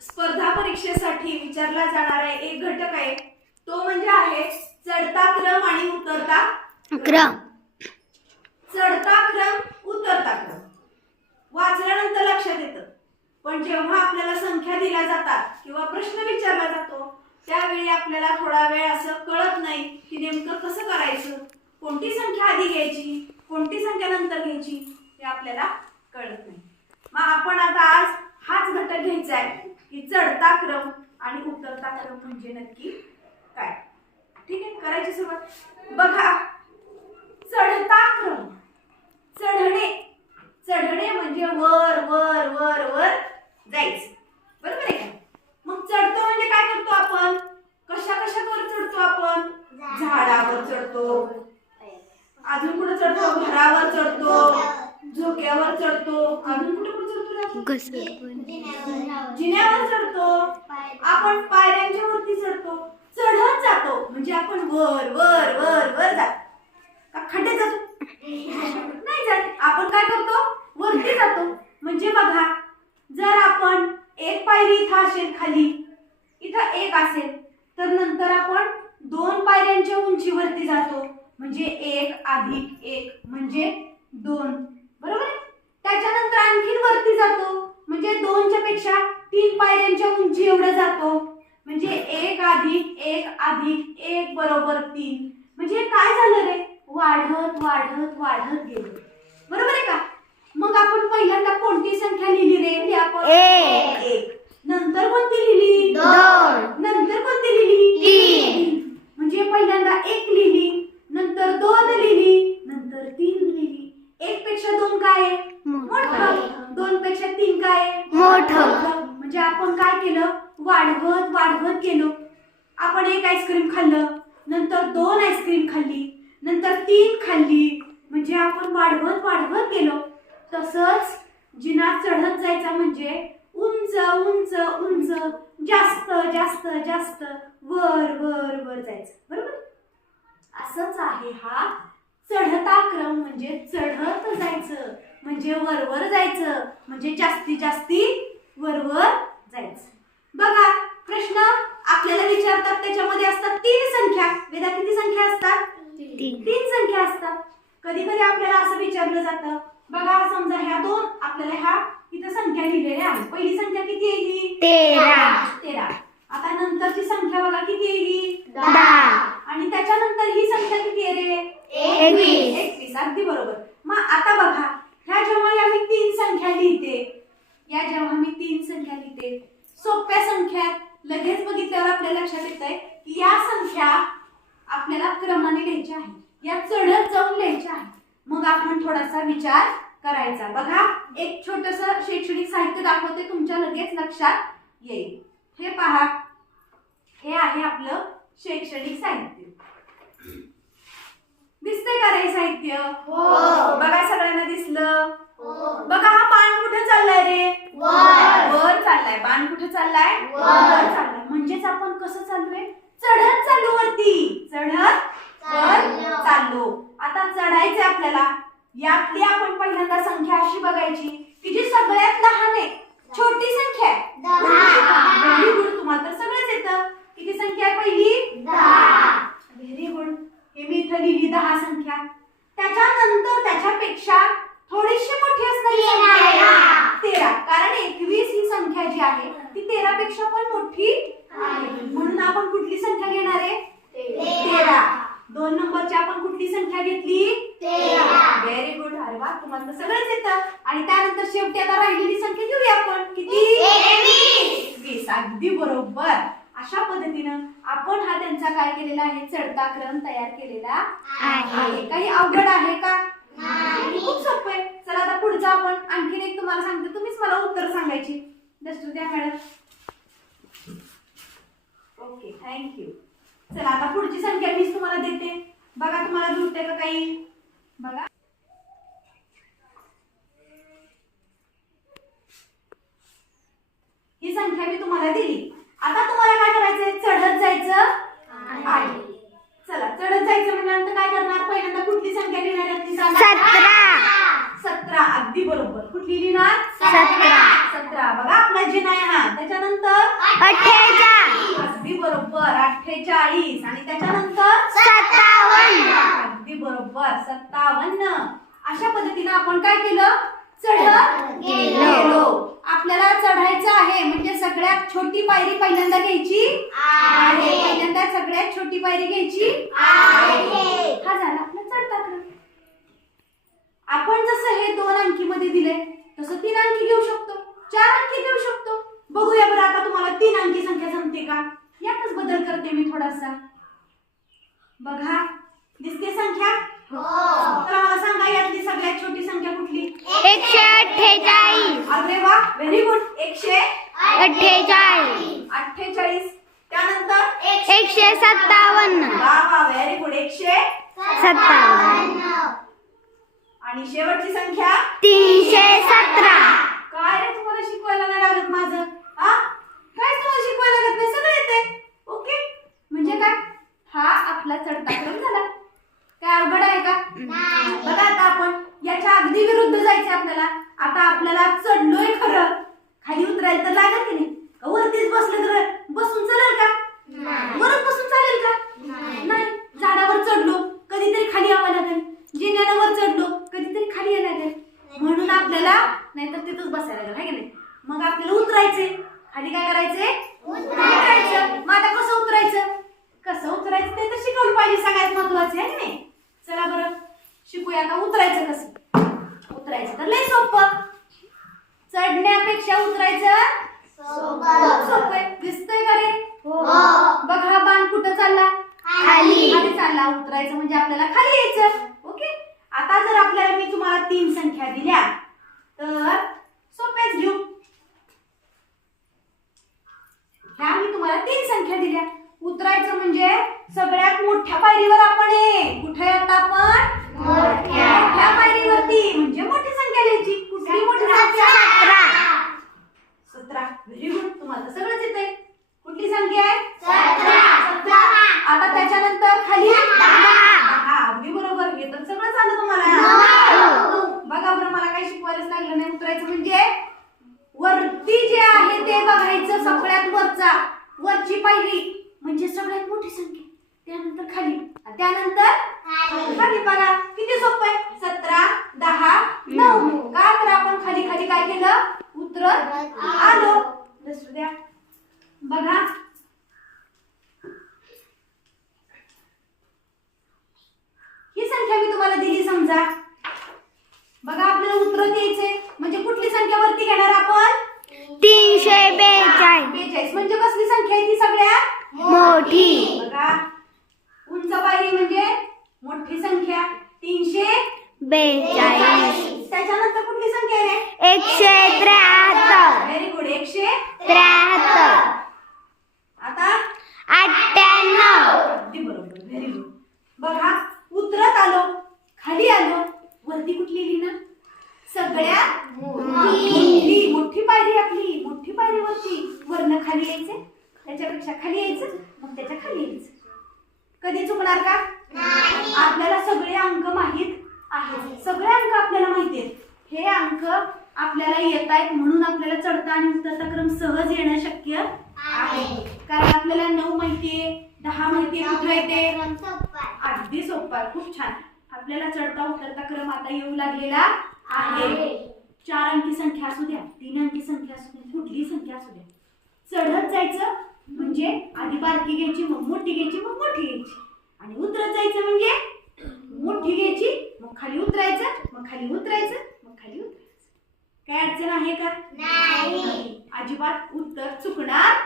स्पर्धा परीक्षेसाठी विचारला जाणारा एक घटक आहे. तो म्हणजे आहे चढता क्रम आणि उतरता क्रम. चढता क्रम उतरता क्रम. वाचल्यानंतर लक्षात येतं. पण जेव्हा आपल्याला संख्या दिल्या जातात किंवा प्रश्न विचारला जातो त्यावेळी आपल्याला थोडा वेळ असं कळत नाही की नेमकं कसं करायचं कोणती संख्या आधी घ्यायची कोणती संख्या नंतर घ्यायची हे आपल्याला कळत नाही. मग आपण आता आज हाच घटक घ्यायचा आहे. की चढता क्रम आणि उतरता क्रम म्हणजे नक्की काय? ठीक आहे? करायची सुरुवात. बघा. चढता क्रम चढणे. चढणे म्हणजे वर वर वर वर जायचं. बरोबर आहे का? मग चढतो म्हणजे काय करतो आपण? कशा कशावर चढतो आपण? झाडावर चढतो. अजून कुठं चढतो? घरावर चढतो. झोक्यावर चढतो. अजून जिन्यावर चढतो. आपण पायऱ्यांच्या वरती चढतो. चढत जातो. म्हणजे आपण वर वर वर वर जातो का खड्डे जातो नाही जात आपण काय करतो वरती जातो म्हणजे बघा जर आपण एक पायरी इथं असेल खाली इथं एक असेल तर नंतर आपण दोन पायऱ्यांच्या उंचीवरती जातो म्हणजे एक अधिक एक म्हणजे दोन बरोबर आहे? त्याच्यानंतर आणखीन वरती जातो म्हणजे दोनच्या पेक्षा तीन पायऱ्यांच्या उंची एवढं जातो? म्हणजे एक अधिक एक अधिक एक बरोबर तीन. म्हणजे काय झालं रे? वाढत वाढत वाढत गेलो. बरोबर आहे का? मग आपण पहिल्यांदा कोणती संख्या लिहिली रे ही आपण एक. एक नंतर कोणती लिहिली दोन. नंतर कोणती लिहिली तीन. म्हणजे पहिल्यांदा एक लिहिली नंतर दोन लिहिली नंतर तीन लिहिली एक पेक्षा दोन काय आहे मोठं. मोठं दोन पेक्षा तीन काय आहे मोठं. म्हणजे आपण काय केलं वाढवत वाढवत गेलो आपण एक आईस्क्रीम खाल्लं नंतर दोन आईस्क्रीम खाल्ली नंतर तीन खाल्ली. म्हणजे आपण वाढवत वाढवत गेलो. तसंच जिना चढत जायचा म्हणजे उंच उंच उंच जास्त जास्त जास्त वर वर वर जायचं. बरोबर? असंच आहे हा चढता क्रम म्हणजे चढत जायचं. म्हणजे वरवर जायचं. म्हणजे जास्ती जास्ती वरवर जायचं. बघा प्रश्न आपल्याला विचारतात त्याच्यामध्ये असतात तीन संख्या. वेदा किती संख्या असतात? तीन. तीन. संख्या असतात. कधी कधी आपल्याला असं विचारलं जातं बघा समजा ह्या दोन आपल्याला ह्या इथं संख्या लिहिलेल्या आहे पहिली संख्या किती आहे ही तेरा. तेरा. आता नंतरची संख्या बघा किती आहे ही दहा. आणि त्याच्यानंतर ही संख्या किती आहे रे? एकवीस. एकवीस. अगदी बरोबर. मग आता बघा ह्या जेव्हा या मी तीन संख्या लिहिते या जेव्हा मी तीन संख्या लिहिते सोप्या संख्या. लगेच बघितल्यावर आपल्या लक्षात येत आहे की या संख्या आपल्याला क्रमाने लिहायच्या आहेत. या चढत जाऊन लिहायच्या आहेत. मग आपण थोडासा विचार करायचा. बघा एक छोटस शैक्षणिक साहित्य दाखवते तुमच्या लगेच लक्षात येईल. हे पहा. हे आहे आपलं शैक्षणिक साहित्य. दिसतंय का रे हे साहित्य? बघा सगळ्यांना दिसलं. बघा हा बाण कुठे चाललाय रे? चाललाय? बाण कुठे चाललाय? वर. चाललाय. म्हणजेच आपण कसं चाललोय? चढत चाललो वरती. चढत वर चाललो. चाललो. आता चढायचंय आपल्याला. यातली आपण पहिल्यांदा संख्या अशी बघायची की जी सगळ्यात लहान आहे छोटी संख्या आहे दहा. व्हेरी गुड तुम्हाला तर सगळंच येतं किती संख्या आहे पहिली दहा. व्हेरी गुड हे मी इथं लिहिली दहा संख्या त्याच्यानंतर त्याच्यापेक्षा थोडीशी मोठी असणारी संख्या आहे तेरा. तेरा कारण एकवीस ही संख्या जी आहे ती तेरा पेक्षा पण मोठी आहे म्हणून आपण कुठली संख्या घेणार आहे तेरा दोन नंबरची आपण कुठली संख्या घेतली तेरा. व्हेरी गुड अरे वा तुम्हाला सगळंच येतं आणि त्यानंतर शेवटी आता राहिलेली संख्या घेऊया आपण. किती. वीस. अगदी बरोबर. अशा पद्धतीनं आपण हा त्यांचा काय केलेला आहे? चढता क्रम तयार केलेला आहे. काही अवघड आहे का. खूप सोपं आहे. चला आता पुढचं आपण. आणखीन एक तुम्हाला सांगते. तुम्हीच मला उत्तर सांगायची. दस्तू द्या मॅडम. ओके थँक्यू चला आता पुढची संख्या मीच तुम्हाला देते. बघा तुम्हाला जुळते का काही? बघा. ही संख्या मी तुम्हाला दिली. आता तुम्हाला काय करायचंय? चढत जायचं आहे. चला चढत जायचं म्हटल्यानंतर काय करणार? पहिल्यांदा कुठली संख्या लिहिणार आहे. सतरा. सतरा. अगदी बरोबर. कुठली लिहिणार? सतरा. सतरा. बघा आपल्या पाहिजे नाही हा. त्याच्यानंतर? अगदी बरोबर. अठ्ठेचाळीस. आणि त्याच्यानंतर? सत्तावन्न. अगदी बरोबर. सत्तावन्न. अशा पद्धतीनं आपण काय केलं? चढत गेलो. गेलो आपल्याला चढायचं आहे म्हणजे सगळ्यात छोटी पायरी पहिल्यांदा घ्यायची? आहे. पहिल्यांदा सगळ्यात छोटी पायरी घ्यायची? आहे. हा झाला आपला चढता क्रम. आपण जसं हे दोन अंकी मध्ये दिले तसं तीन अंकी घेऊ शकतो. चार अंकी घेऊ शकतो. बघूया बरं आता तुम्हाला तीन अंकी संख्या जमते का? यातच बदल करते मी थोडासा. बघा दिसते संख्या? तर मला सांगा यातली सगळ्यात छोटी संख्या कुठली? एकशे अठ्ठेचाळीस. अरे वा व्हेरी गुड एकशे अठ्ठेचाळीस. अठ्ठेचाळीस. त्यानंतर एकशे सत्तावन्न. वा वा व्हेरी गुड एकशे सत्तावन्न. आणि शेवटची संख्या? तीनशे सतरा. काय रे तुम्हाला शिकवायला नाही लागत माझं? हा? काय तुम्हाला शिकवायला लागत नाही? सगळं येते ओके म्हणजे काय? हा आपला चढता क्रम झाला. काय अवघड आहे का? बघा आता आपण. याच्या अगदी विरुद्ध जायचं आपल्याला. आता आपल्याला चढलोय खरं. खाली उतरायला तर लागत की नाही? वरतीच बसलं तर बसून चालेल का? वरच बसून चालेल का? नाही. झाडावर चढलो कधीतरी खाली यावं लागेल. जिन्यानं वर चढलो कधीतरी खाली यायला लागेल. म्हणून आपल्याला नाहीतर तिथंच बसायला लागेल हाय की नाही? मग आपल्याला उतरायचे खाली काय करायचे उतरायचं मग आता कसं उतरायचं कसं उतरायचं ते तर शिकवलं पाहिजे सगळ्यात महत्वाचं आहे की नाही चला बरं शिकूया आता उतरायचं कसं उतरायचं तर लय सोपं चढण्यापेक्षा उतरायचं? खूप सोपं आहे. दिसतंय का रे? बघ हा बाण कुठं चालला? खाली. चालला. उतरायचं म्हणजे आपल्याला खाली यायचं. ओके? आता जर आपल्याला मी तुम्हाला तीन संख्या दिल्या तर सोप्याच घेऊ. ह्या मी तुम्हाला तीन संख्या दिल्या. उतरायचं म्हणजे सगळ्यात मोठ्या पायरीवर आपण आहे कुठे आता आपण? मोठ्या. पायरीवरती. म्हणजे मोठी संख्या लिहायची कुठली मोठी संख्या? सतरा व्हेरी गुड तुम्हाला सगळंच येतंय. कुठली संख्या आहे? सतरा. आता त्याच्यानंतर खाली अगदी बरोबर. हे तर सगळं झालं तुम्हाला. बघा बरं मला काही शिकवायलाच लागलं नाही. उतरायचं म्हणजे वरती जे आहे ते बघायचं सगळ्यात वरचा. वरची पायरी म्हणजे सगळ्यात मोठी संख्या. त्यानंतर खाली. त्यानंतर खाली बघा. किती सोपं आहे सतरा दहा नऊ का तर आपण खाली खाली काय केलं उतरत आलो दुसरं द्या बघा ही संख्या मी तुम्हाला समजा बघा आपल्याला उतरत यायचंय म्हणजे कुठली संख्या वरती घेणार आपण? तीनशे बेचाळीस. बेचाळीस. म्हणजे कसली संख्या आहे ती सगळ्यात? मोठी. बघा. उंच पायरी म्हणजे मोठी संख्या. तीनशे बेचाळीस. त्याच्यानंतर कुठली संख्या आहे? एकशे त्र्याहत्तर. व्हेरी गुड एकशे त्र्याहत्तर. आता अठ्ठ्याण्णव. अगदी बरोबर. व्हेरी गुड बघा. खाली आलो वरती कुठली लिही ना सगळ्यात मोठी मोठी पायरी आपली मोठी पायरी वरती. वरनं खाली यायचे त्याच्यापेक्षा खाली यायचं मग त्याच्याखाली यायचं. कधी चुकणार का? आपल्याला सगळे अंक माहीत आहेत. सगळे अंक आपल्याला माहिती आहेत. हे अंक आपल्याला येत आहेत म्हणून आपल्याला चढता आणि उतरता क्रम सहज येणं शक्य आहे. कारण आपल्याला नऊ माहिती आहे दहा माहिती आहे कुठे येते अगदी सोपं आहे. खूप छान. आपल्याला चढता उतरता क्रम आता येऊ लागलेला आहे. चार अंकी संख्या असू द्या तीन अंकी संख्या असू द्या कुठलीही संख्या असू द्या. चढत जायचं म्हणजे आधी बारकी घ्यायची मग मोठी घ्यायची मग मोठी घ्यायची. आणि उतरत जायचं म्हणजे मोठी घ्यायची मग खाली उतरायचं मग खाली उतरायचं मग खाली उतरायचं. काय अडचण आहे का? अजिबात उत्तर चुकणार